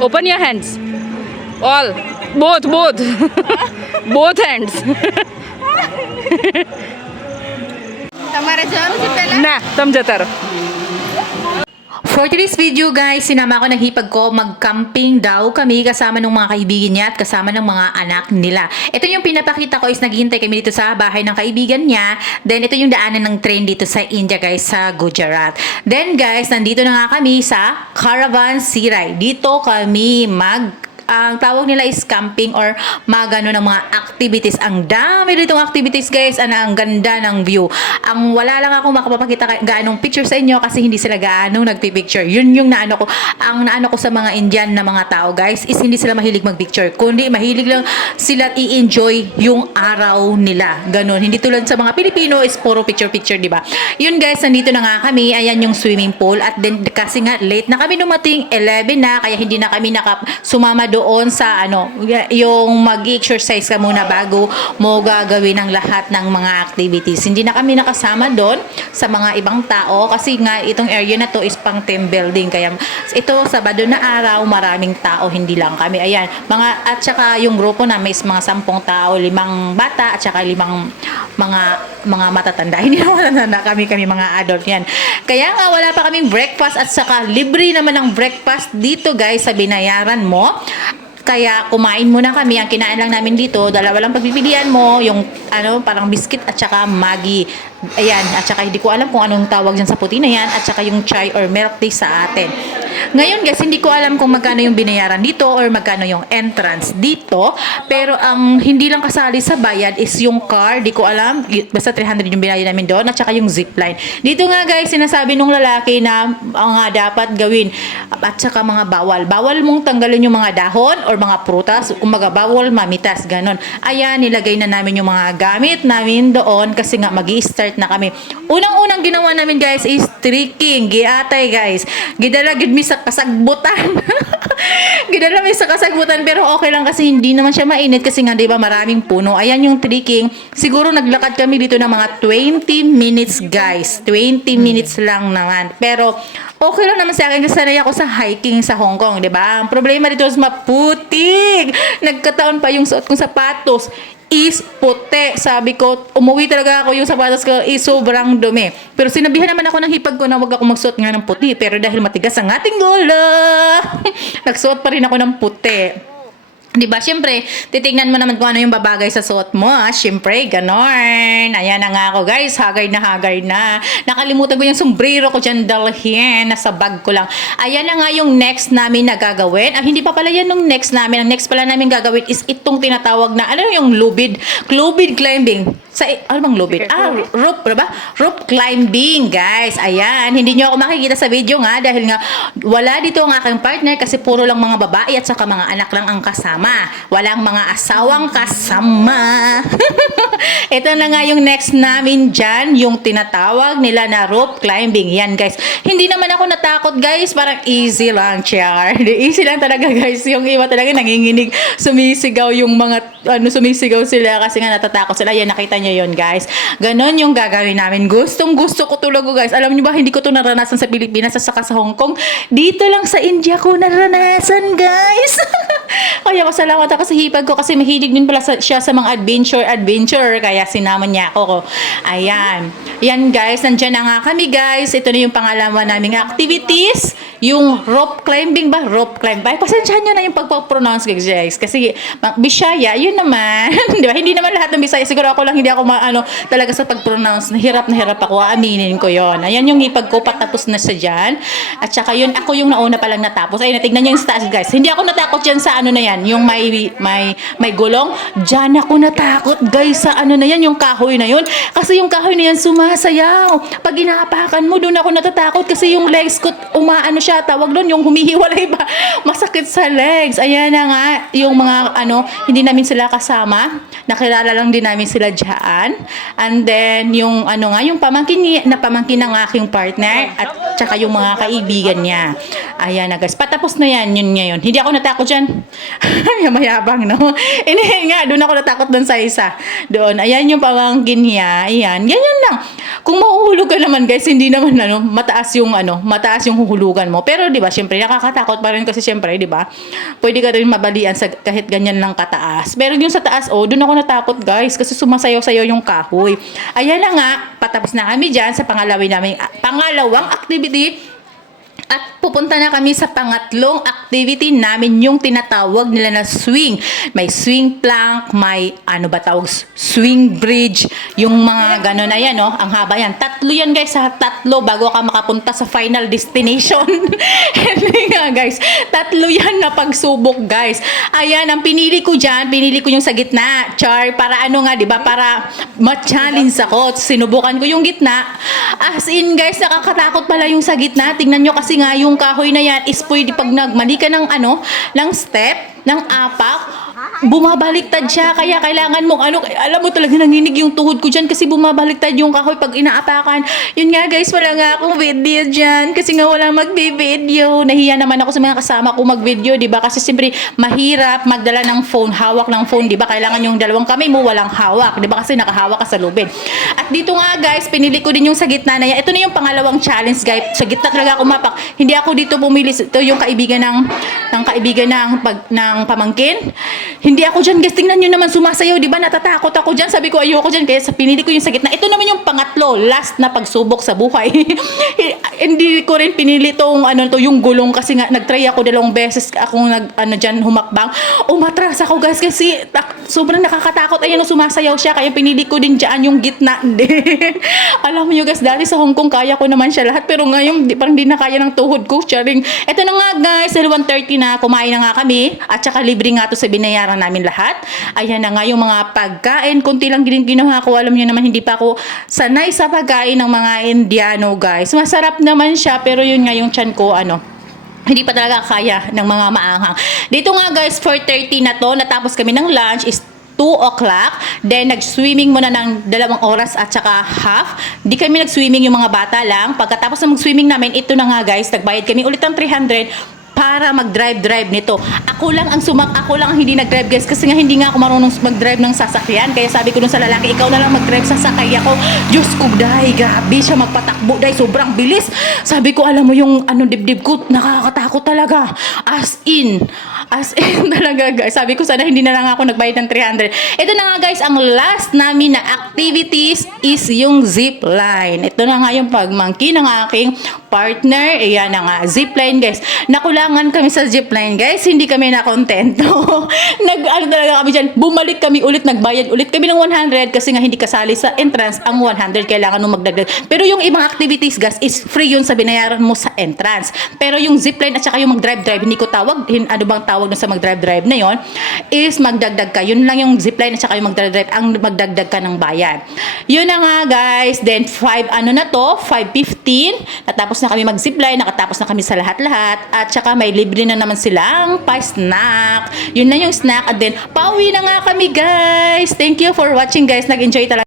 Open your hands. All. Both. Both hands. તમારે જવાનું છે પહેલા? ના, તમે જતા રહો. For today's video guys, sinama ko ng hipag ko, mag-camping daw kami kasama ng mga kaibigan niya at kasama ng mga anak nila. Ito yung pinapakita ko is naghihintay kami dito sa bahay ng kaibigan niya. Then ito yung daanan ng train dito sa India guys, sa Gujarat. Then guys, nandito na nga kami sa Caravanserai. Dito kami ang tawag nila is camping or magano ng mga activities. Ang dami ditong activities guys. Ang ganda ng view. Ang wala lang ako makapapakita gaanong picture sa inyo kasi hindi sila gaanong nagpipicture. Yun yung naano ko. Ang naano ko sa mga Indian na mga tao guys is hindi sila mahilig magpicture. Kundi mahilig lang sila i-enjoy yung araw nila. Ganon. Hindi tulad sa mga Pilipino is puro picture-picture, di ba? Yun guys, nandito na nga kami. Ayan yung swimming pool. At then kasi nga late na kami dumating. 11 na. Kaya hindi na kami sumama doon sa yung mag-exercise ka muna bago mo gagawin ang lahat ng mga activities. Hindi na kami nakasama doon sa mga ibang tao kasi nga itong area na to is pang team building. Kaya ito Sabado na araw, maraming tao, hindi lang kami. Ayan, at saka yung grupo na may mga 10 tao, 5 bata at saka 5 mga matatanda. Hindi na matatanda kami mga adult yan. Kaya nga wala pa kaming breakfast at saka libre naman ang breakfast dito guys sa binayaran mo. Kaya kumain muna kami. Ang kinain lang namin dito, dalawa lang pagpipilian mo, yung parang biscuit at saka Maggi. Ayan, at saka hindi ko alam kung anong tawag dyan sa puti na yan, at saka yung chai or milk tea sa atin. Ngayon guys, hindi ko alam kung magkano yung binayaran dito or magkano yung entrance dito. Pero ang hindi lang kasali sa bayad is yung car. Di ko alam. Basta 300 yung binayad namin doon. At saka yung zipline. Dito nga guys, sinasabi nung lalaki na dapat gawin. At saka mga bawal. Bawal mong tanggalin yung mga dahon or mga prutas. Umaga bawal mamitas. Ganon. Ayan, nilagay na namin yung mga gamit namin doon kasi nga magi-start na kami. Unang-unang ginawa namin guys is trekking. Giatay guys. Gidala gid mi sa kasagbutan. Gidala mi sa kasagbutan pero okay lang kasi hindi naman siya mainit kasi nga 'di ba maraming puno. Ayan yung trekking. Siguro naglakad kami dito ng mga 20 minutes guys. 20 minutes lang naman. Pero okay lang naman sa akin kasi sanay ako sa hiking sa Hong Kong, 'di ba? Ang problema dito is maputik. Nagkataon pa yung suot kong sapatos is puti. Sabi ko, umuwi talaga ako, yung sapatos ko is sobrang dumi. Pero sinabihan naman ako ng hipag ko na wag ako magsuot nga ng puti. Pero dahil matigas ang ating lola, nagsuot pa rin ako ng puti. Diba? Siyempre, titignan mo naman kung ano yung babagay sa suot mo. Siyempre, ganon. Ayan na nga ako, guys. Hagay na. Nakalimutan ko yung sombrero ko dyan dalhin. Nasa bag ko lang. Ayan na nga yung next namin na gagawin. Hindi pa pala yan yung next namin. Ang next pala namin gagawin is itong tinatawag na, ano yung lubid climbing. Ano bang lubid? Rope, diba? Rope climbing, guys. Ayan. Hindi nyo ako makikita sa video nga dahil nga wala dito ang aking partner kasi puro lang mga babae at saka mga anak lang ang kasama. Walang mga asawang kasama. Ito na nga yung next namin dyan, yung tinatawag nila na rope climbing. Yan guys. Hindi naman ako natakot guys. Parang easy lang, char. Easy lang talaga guys. Yung iba talaga nanginginig. Sumisigaw yung mga, sumisigaw sila kasi nga natatakot sila. Yan, nakita nyo yun guys. Ganon yung gagawin namin. Gustong gusto ko talaga guys. Alam nyo ba, hindi ko to naranasan sa Pilipinas at saka sa Hong Kong. Dito lang sa India ko naranasan guys. Kaya salamat ako sa hipag ko kasi mahilig din pala siya sa mga adventure kaya sinama niya ako. Ayan. Yan guys, nandiyan na nga kami guys. Ito na yung pangalawa naming activities. Yung rope climbing ba? Rope climb. Ay, pasensyahan nyo na yung pagpapronounce guys. Kasi Bisaya, yun naman. Di ba? Hindi naman lahat ng Bisaya. Siguro ako lang hindi ako talaga sa pagpronounce. Hirap ako. Aminin ko yon. Ayan yung hipag ko. Patapos na siya dyan. At saka yun, ako yung nauna palang natapos. Ay, natignan nyo yung stats guys. Hindi ako natakot dyan sa na yan. Yung may gulong. Diyan ako natakot guys sa na yan. Yung kahoy na yun. Kasi yung kahoy na yan sumasayaw. Pag inapakan mo, doon ako natatakot kasi yung legs ko siya. Tawag doon, yung humihiwalay ba? Masakit sa legs. Ayan na nga. Yung mga hindi namin sila kasama. Nakilala lang din namin sila dyan. And then, yung yung pamangkin ng aking partner at saka yung mga kaibigan niya. Ayan na guys. Patapos na yan. Yun ngayon. Hindi ako natakot dyan. Mayabang, no? Hindi nga, doon ako natakot doon sa isa. Doon, ayan yung pamangkin niya. Ayan, ganyan lang. Kung mahuhulog ka naman, guys, hindi naman, mataas yung huhulugan mo. Pero, di ba, syempre, nakakatakot pa rin kasi, syempre, di ba, pwede ka rin mabalian sa kahit ganyan lang kataas. Pero yung sa taas, doon ako natakot, guys, kasi sumasayaw-sayaw yung kahoy. Ayan na nga, patapos na kami dyan sa pangalawang activity. At pupunta na kami sa pangatlong activity namin, yung tinatawag nila na swing. May swing plank, may swing bridge, yung mga gano'n na yan, no? Ang haba yan. Tatlo yan, guys, tatlo bago ka makapunta sa final destination. Hindi nga, guys. Tatlo yan na pagsubok, guys. Ayan, ang pinili ko yung sa gitna. Char, para di ba? Para ma-challenge ako. Sinubukan ko yung gitna. As in, guys, nakakatakot pala yung sa gitna. Tingnan nyo kasi nga yung kahoy na yan is pwede pag nagmali ka ng step, ng apak, bumabaliktad siya. Kaya kailangan mong alam mo talaga nanginig yung tuhod ko dyan kasi bumabaliktad yung kahoy pag inaapakan. Yun nga, guys, wala nga akong video dyan kasi nga wala magbi-video. Nahiya naman ako sa mga kasama ko mag-video, di ba? Kasi siyempre mahirap magdala ng phone, hawak ng phone, di ba? Kailangan yung dalawang kamay mo walang hawak, di ba? Kasi nakahawak ka sa lubid. At dito nga, guys, pinili ko din yung sa gitna na yan. Ito na yung pangalawang challenge, guys. Sa gitna talaga ako mapak. Hindi ako dito pumili. Ito yung kaibigan ng pamangkin. Hindi ako dyan, guys. Tingnan nyo naman, sumasayaw, di ba? Natatakot ako dyan. Sabi ko, ayoko dyan. Kaya pinili ko yung sa gitna. Ito naman yung pangatlo, last na pagsubok sa buhay. Hindi ko rin pinili yung gulong kasi nga, nagtry ako 2 beses akong dyan humakbang. Umatras ako, guys, kasi sobrang nakakatakot. Ayan, sumasayaw siya. Kaya pinili ko din dyan yung gitna din. Alam mo, guys, dati sa Hong Kong, kaya ko naman siya lahat. Pero ngayon, parang di na kaya ng tuhod ko. Charing. Ito na nga, guys, 1:30 na, kumain na nga kami. At saka libre nga to sa binayaran namin lahat. Ayan na nga yung mga pagkain. Kunti lang ginawa ko. Alam niyo naman, hindi pa ako sanay sa pagkain ng mga Indiano, guys. Masarap naman siya, pero yun nga yung tiyan ko, hindi pa talaga kaya ng mga maanghang. Dito nga, guys, 4:30 na to. Natapos kami ng lunch is 2 o'clock. Then, nag-swimming muna ng 2 oras at saka half. Di kami nag-swimming, yung mga bata lang. Pagkatapos na mag-swimming namin, ito na nga, guys, nagbayad kami ulit ng 300 para mag-drive nito. Ako lang ang hindi nag-drive, guys, kasi nga hindi nga ako marunong mag-drive ng sasakyan. Kaya sabi ko dun sa lalaki, ikaw na lang mag-drive, sasakay ako. Diyos ko, dahi, grabe siya magpatakbo, dahi, sobrang bilis. Sabi ko, alam mo yung dibdib ko, nakakatakot talaga. As in talaga, guys. Sabi ko, sana hindi na lang ako nagbayad ng 300. Ito na nga, guys, ang last namin na activities is yung zip line. Ito na nga yung pagmangkin ng aking partner. Ayan na nga, zip line, guys. Nakulangan kami sa zip line, guys. Hindi kami nakontento. Talaga kami dyan. Bumalik kami ulit, nagbayad ulit kami ng 100 kasi nga hindi kasali sa entrance ang 100. Kailangan nung magdagdag. Pero yung ibang activities, guys, is free yun sa binayaran mo sa entrance. Pero yung zip line at saka yung mag-drive-drive, hindi ko tawag. Ano bang tawag na sa mag-drive-drive na yon is magdagdag ka. Yun lang yung zip line at saka yung mag-drive-drive ang magdagdag ka ng bayad. Yun na nga, guys. Then 5:15 natapos na kami mag-zip line, nakatapos na kami sa lahat-lahat at saka may libre na naman silang pa-snack. Yun na yung snack at then pauwi na nga kami, guys. Thank you for watching, guys. Nag-enjoy talaga